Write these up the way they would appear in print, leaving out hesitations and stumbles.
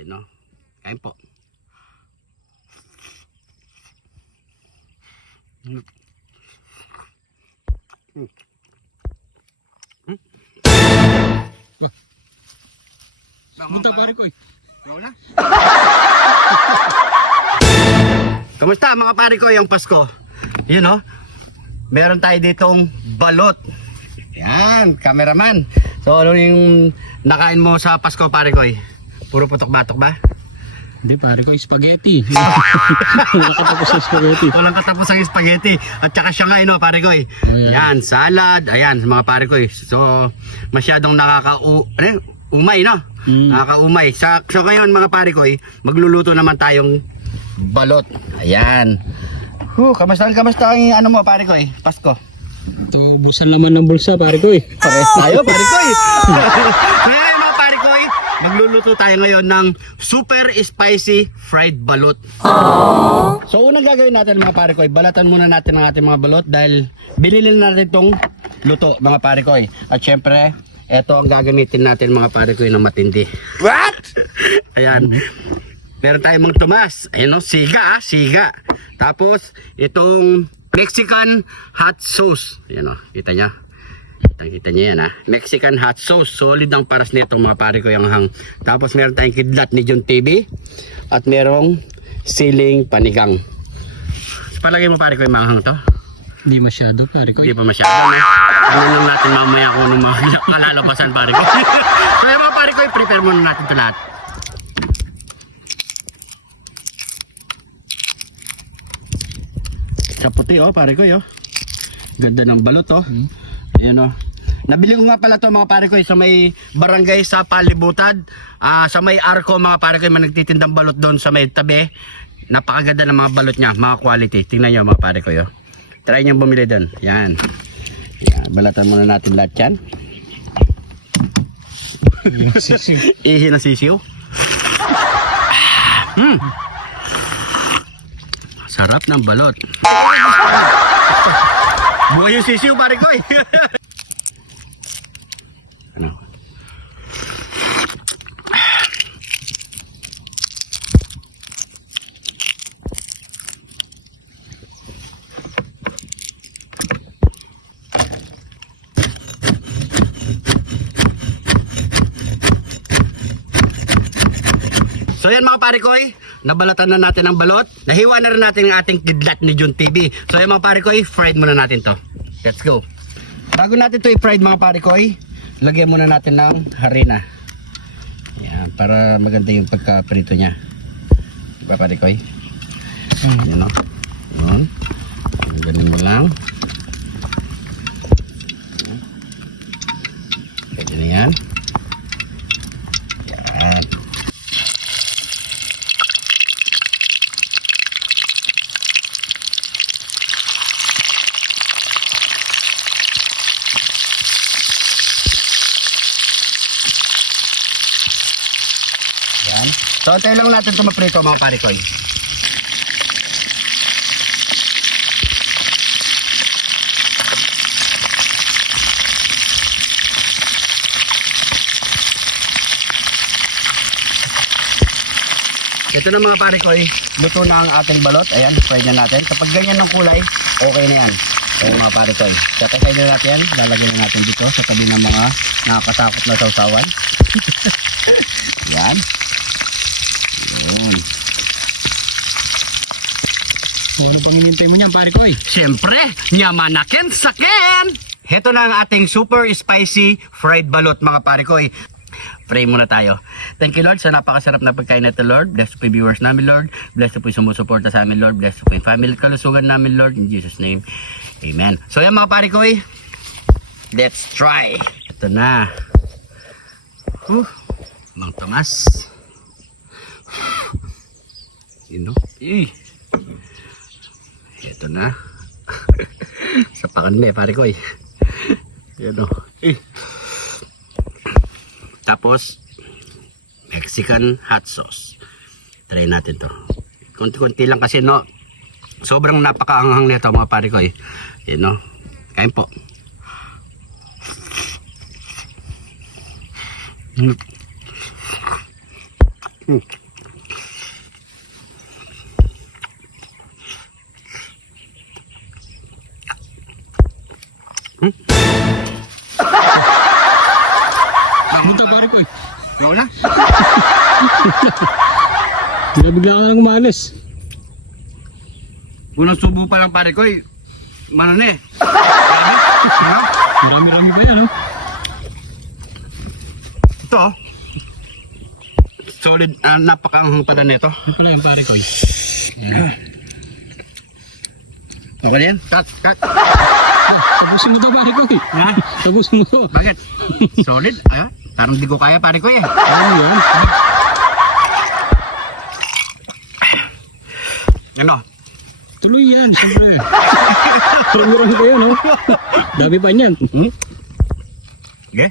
Yun, no? Kain po. Bunta pare ko eh. Wala. Kamusta mga pare ko yung Pasko? Yun, no? Meron tayo ditong balot. Yan, cameraman. So ano yung nakain mo sa Pasko pare ko? Puro putok-batok ba? Hindi pare ko, spaghetti. Wala katapos sa spaghetti. Walang katapos ang spaghetti. At saka siya nga, pare ko. Yan, salad. Ayan, mga pare ko. So, masyadong umay, no? Nakakaumay. So ngayon, mga pare ko, magluluto naman tayong balot. Ayan. Kamusta ang ano mo, pare ko, Pasko? Ito, busan naman ng bulsa pare ko eh. Pares tayo, pare ko. Ngayon, mga pare ko, magluluto tayo ngayon ng super spicy fried balot. So unang gagawin natin mga pare ko, balatan muna natin ang ating mga balot dahil binili natin itong luto mga pare ko. At syempre, eto ang gagamitin natin mga pare ko ng matindi. What? Ayan. Meron tayong mga tumas. Ayan o, siga. Tapos itong Mexican hot sauce. Ayan o, kita nyo. Kita nyo yan ha. Mexican hot sauce. Solid ang paras nito mga pare ko yung hang. Tapos meron tayong kidlat ni John TV. At merong siling panigang. Palagay mo pare ko yung manghang to? Hindi masyado pare ko eh. Hindi pa masyado na. Ano lang natin mamaya kung ano mga kalalabasan pare ko. Kaya mga pare ko, prepare muna natin ito lahat. Sa puti pare ko Ganda ng balot Ayan Nabili ko nga pala to mga pare ko sa may barangay sa Palibutad, sa may Arco mga pare ko, may nagtitindang balot doon sa may tabi. Napakaganda ng mga balot niya, mga quality. Tingnan niyo mga pare ko Try niyo bumili doon. Yan. Balatan muna natin lahat yan. Ihi na sisiw. Sarap ng balot. Buhay yung sisiw pare ko Ano? So yan mga pare ko, nabalatan na natin ang balot. Nahiwa na rin natin ang ating kidlat ni John TV. So yan mga pare ko, fried muna natin to. Let's go. Bago natin to i-fried mga pare ko, lagyan muna natin ng harina. Yan, para maganda yung pagka-prito niya. Diba pare ko? Yan o. Yan. Ganun mo lang. Pwede na yan. Yan. So tayo lang natin ito maprito mga pare ko. Ito na mga pare ko, luto na ang ating balot. Ayan, fry na natin. Kapag ganyan ng kulay, okay na yan. Ayan mga pare ko. Tatay na natin yan. Lalagyan na natin dito sa tabi ng mga nakakatakot na sausawan. Yan. Yun. Ano pang hinintay mo niyan pare ko eh? Siyempre, nyamanaken saken! Heto na ang ating super spicy fried balot mga pare ko. Pray muna tayo. Thank you Lord sa napakasarap na pagkain na ito Lord. Bless po yung viewers namin Lord. Bless po yung sumusuporta sa amin Lord. Bless po yung family at kalusugan namin Lord. In Jesus name, Amen. So yan mga pare ko, let's try. Ito na. Mang Tomas. Ito na. Sa pakan pare ko Tapos Mexican hot sauce. Try natin to. Konti-konti lang kasi sobrang napakaanghang nito mga pare ko Kain po. Punta pare ko eh. Ikaw na. Bigla ka nang umalis. Unang subo pa lang pare ko eh. Mano na eh. Ano? Marami-rami pa yan, oh. Ito oh. Solid, napakaanghang pala nito. Ano pala yung pare ko eh. Okay yan? Cut, cut. Tapusin mo daw pare ko eh. Ha? Tapusin mo daw. Bakit? Solid? Ah, parang di ko kaya pare ko eh. Ano yan? Ano? Tuloy yan, siyempre. Marami-rami pa yan, oh. Dami pa niyan. Okay.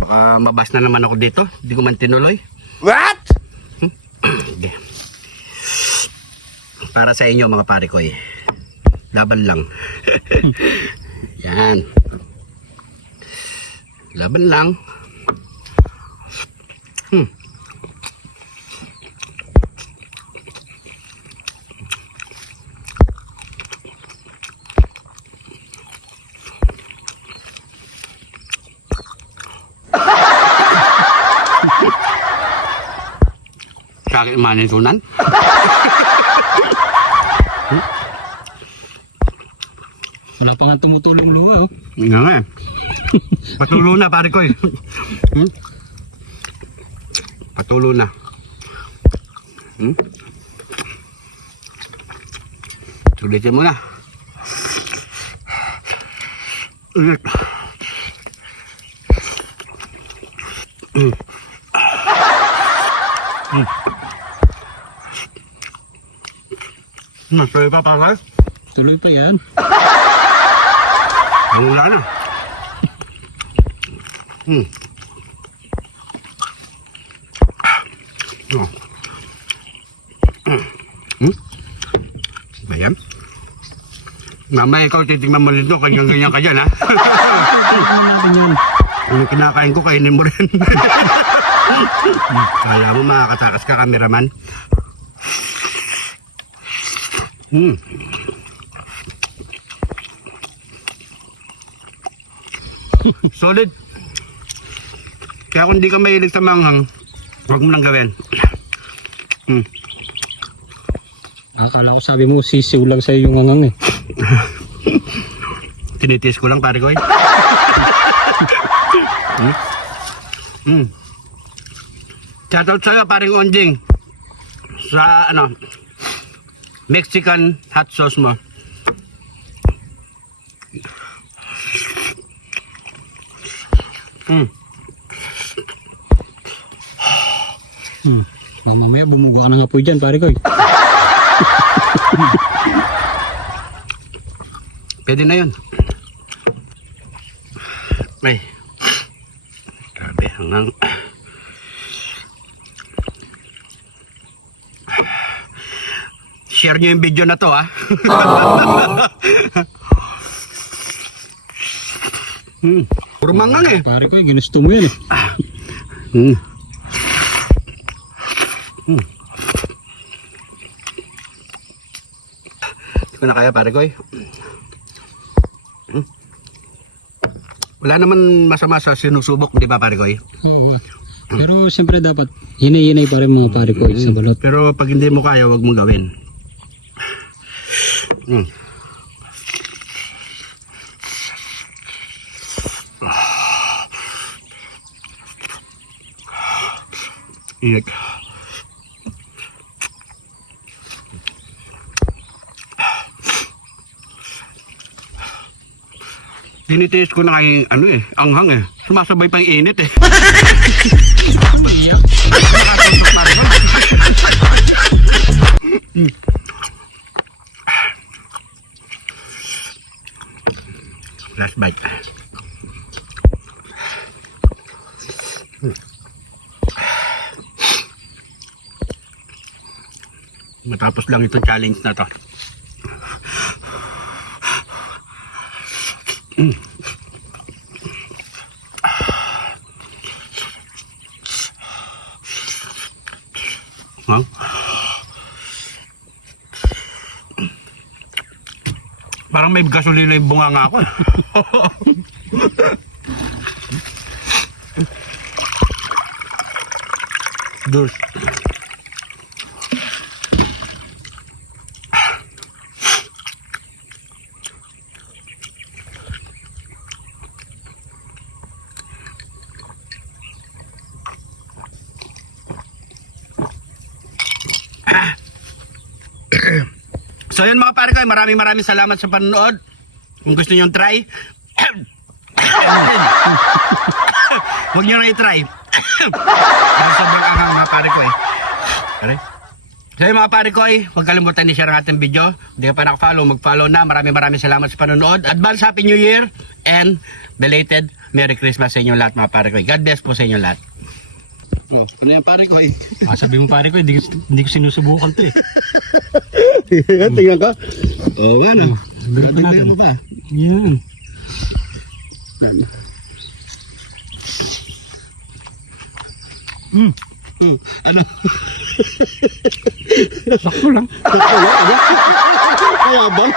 Baka mabas na naman ako dito. Di ko man tinuloy. What? Okay. Para sa inyo mga pare ko eh. Laban lang. Yan. Laban lang. Sa akin maninsunan. Wala pa nga tumutulong luwa, oh. Nga nga eh. Patulo na pare ko eh. Patulo na. Sulitin mo na. Ulit. Masaya pa pare. Tuloy pa yan. Wala na. Oh. Bayan. Mamaya ikaw titignan mo nito, ganyan-ganyan ka dyan, ha? Ano natin yun? Ano kinakain ko, kainin mo rin. Kala mo makakatakas ka, kameraman. Solid. Kaya kung di ka mahilig sa manghang, huwag mo nang gawin. Akala ko sabi mo, sisiw lang sa'yo yung angang eh. Tinitiis ko lang pare ko eh. Shoutout sa'yo paring Onjing. Sa ano, Mexican hot sauce mo. Mamaya bumugo ka ng apoy dyan, pare ko eh. Pwede na yun. Ay. Grabe, hanggang... Share nyo yung video na to, ha? Puro mangang eh. Pare ko eh, ginusto mo yun eh. Hindi ko na kaya pare ko eh. Wala naman masama sa sinusubok, di ba pare ko eh? Oo. Pero siyempre dapat hinay-hinay pa rin mga pare ko eh, sa balot. Pero pag hindi mo kaya, wag mong gawin. Ingat. Tinitiis ko na kay ano eh, anghang eh. Sumasabay pa yung init eh. Last bite. Matapos lang itong challenge na to. Huh? Parang may gasolina yung bunganga ako. Durs. So yun mga pare ko, maraming salamat sa panonood. Kung gusto nyo try, huwag nyo na i-try. Dahil sobrang anghang mga pare ko Pare? So yun mga pare ko, huwag kalimutan i-share ang ating video. Hindi ka pa nakafollow, mag-follow na. Maraming salamat sa panonood. Advance Happy New Year and belated Merry Christmas sa inyo lahat mga pare ko. God bless po sa inyo lahat. Ano yan pare ko sabi mo pare ko, hindi ko sinusubukan to Tingnan ka. Oo nga no. Ganun pa natin. Yan. Ano? Sakto lang. Kaya bang?